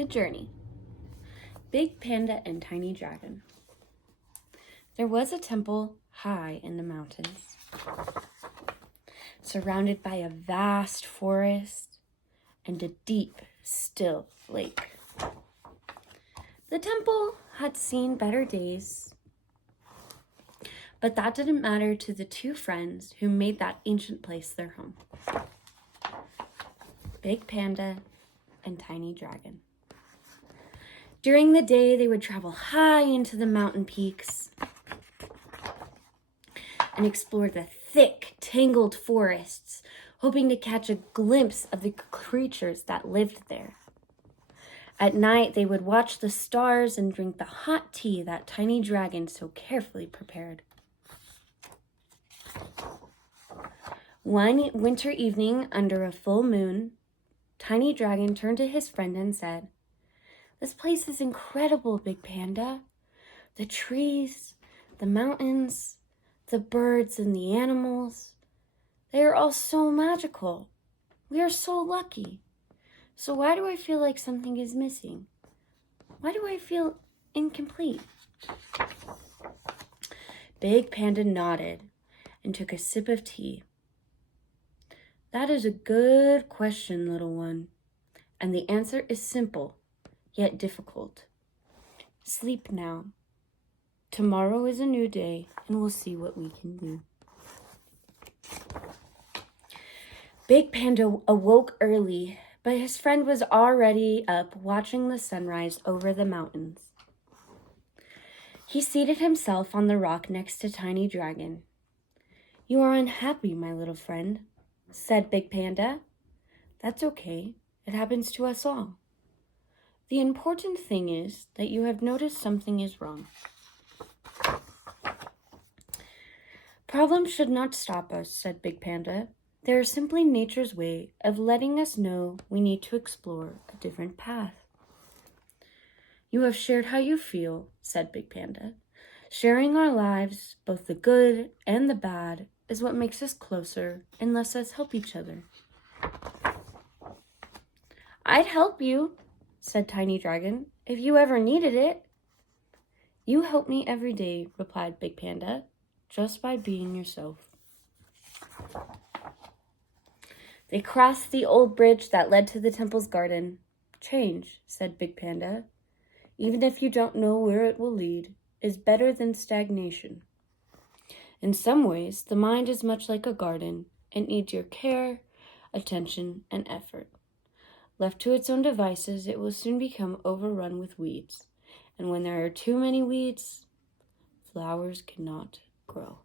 The Journey. Big Panda and Tiny Dragon. There was a temple high in the mountains, surrounded by a vast forest and a deep, still lake. The temple had seen better days, but that didn't matter to the two friends who made that ancient place their home. Big Panda and Tiny Dragon. During the day, they would travel high into the mountain peaks and explore the thick, tangled forests, hoping to catch a glimpse of the creatures that lived there. At night, they would watch the stars and drink the hot tea that Tiny Dragon so carefully prepared. One winter evening, under a full moon, Tiny Dragon turned to his friend and said, "This place is incredible, Big Panda. The trees, the mountains, the birds and the animals, they are all so magical. We are so lucky. So why do I feel like something is missing? Why do I feel incomplete?" Big Panda nodded and took a sip of tea. "That is a good question, little one, and the answer is simple, yet difficult. Sleep now. Tomorrow is a new day, and we'll see what we can do." Big Panda awoke early, but his friend was already up watching the sunrise over the mountains. He seated himself on the rock next to Tiny Dragon. "You are unhappy, my little friend," said Big Panda. "That's okay. It happens to us all. The important thing is that you have noticed something is wrong. Problems should not stop us," said Big Panda. "They are simply nature's way of letting us know we need to explore a different path." "You have shared how you feel," said Big Panda. "Sharing our lives, both the good and the bad, is what makes us closer and lets us help each other." "I'd help you," said Tiny Dragon, "if you ever needed it." "You help me every day," replied Big Panda, "just by being yourself." They crossed the old bridge that led to the temple's garden. "Change," said Big Panda, "even if you don't know where it will lead, is better than stagnation. In some ways, the mind is much like a garden. It needs your care, attention, and effort. Left to its own devices, it will soon become overrun with weeds. And when there are too many weeds, flowers cannot grow."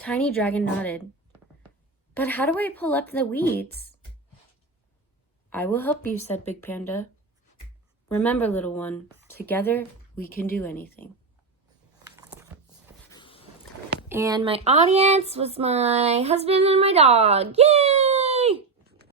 Tiny Dragon nodded. "But how do I pull up the weeds?" "I will help you," said Big Panda. "Remember, little one, together we can do anything." And my audience was my husband and my dog. Yay!